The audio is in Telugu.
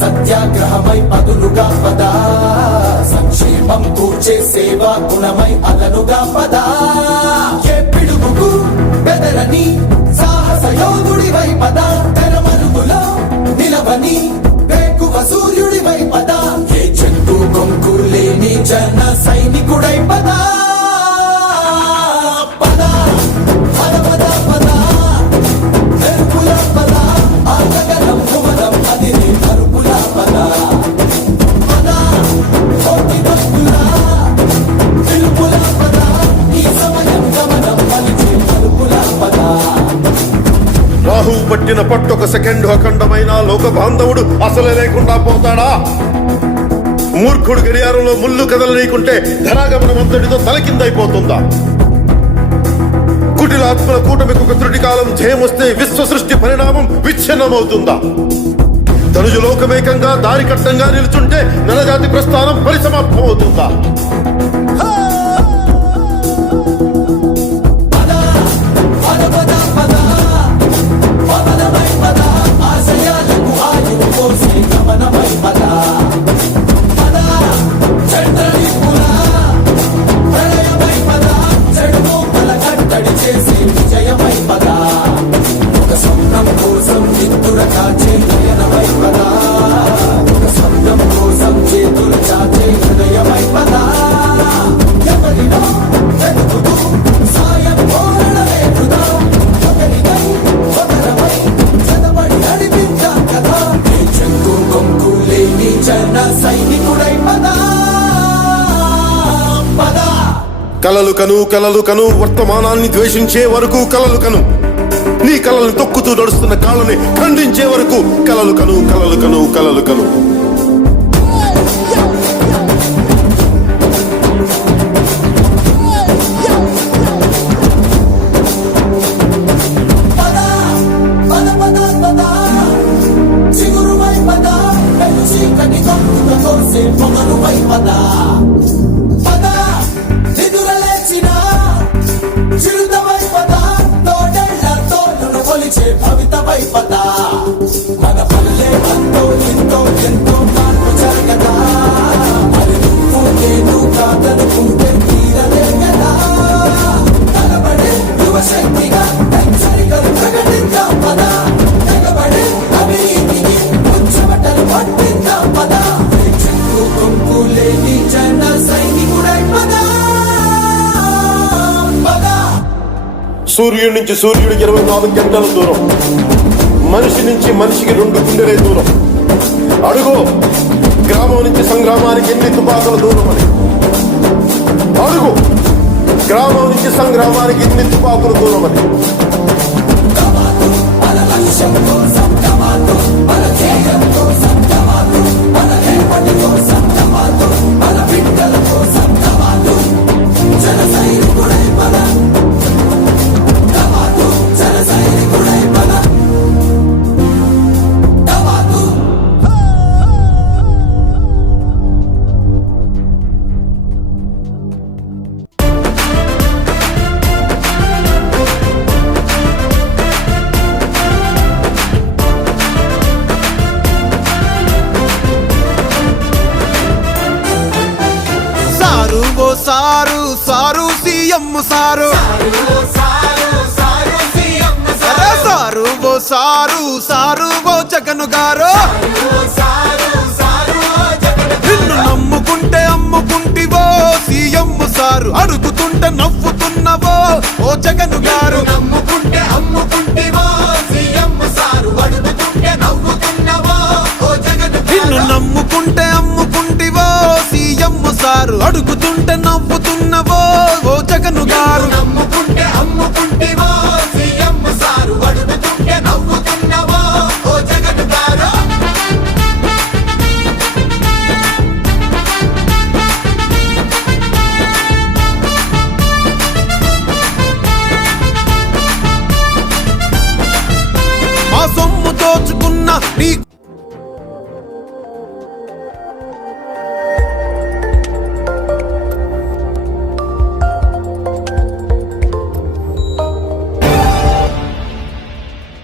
సత్యాగ్రహమై పదులుగా పద సంక్షేమం కూర్చే సేవా గుణమై అలనుగా పద ఏ పిడుగుకు బెదరని సాహస యోధుడివై పద తెరమరుగులో నిలవని వేకువ సూర్యుడివై పద ఏ చెట్టు కొంకు లేని జన సైనికుడై పద రాహువు పట్టిన పట్టొక సెకండ్ అఖండమైన లోక బాంధవుడు అసలే లేకుండా పోతాడా? మూర్ఖుడు గడియారంలో ముళ్ళు కదలనీకుంటే ధనాగమనం అంతటితో తలకిందైపోతుందా? కుటిలాత్మల కూటమికి ఒక త్రుటి కాలం జయమొస్తే విశ్వ సృష్టి పరిణామం విచ్ఛిన్నమవుతుందా? ధనుజు లోకమేకంగా దారికట్టంగా నిలుచుంటే నరజాతి ప్రస్థానం పరిసమాప్తమవుతుందా? కలలు కను వర్తమానాన్ని ద్వేషించే వరకు కలలు కను, నీ కలల్ని తొక్కుతూ నడుస్తున్న కాళ్ళని ఖండించే వరకు కలలు కను. సూర్యుడి నుంచి సూర్యుడికి 24 గంటల దూరం, మనిషి నుంచి మనిషికి 2 గుండెలే దూరం. అడుగు గ్రామం నుంచి సంగ్రామానికి ఎన్ని తుపాకుల దూరం అని. అడుగు గ్రామం నుంచి సంగ్రామానికి ఎన్ని తుపాకుల దూరం అని. సారు సీఎం సారు, సారు ఓ జగన్ గారు. నిన్ను నమ్ముకుంటే అమ్ముకుంటివో సీఎం సారు, అడుగుతుంటే నవ్వుతున్నవో ఓ జగన్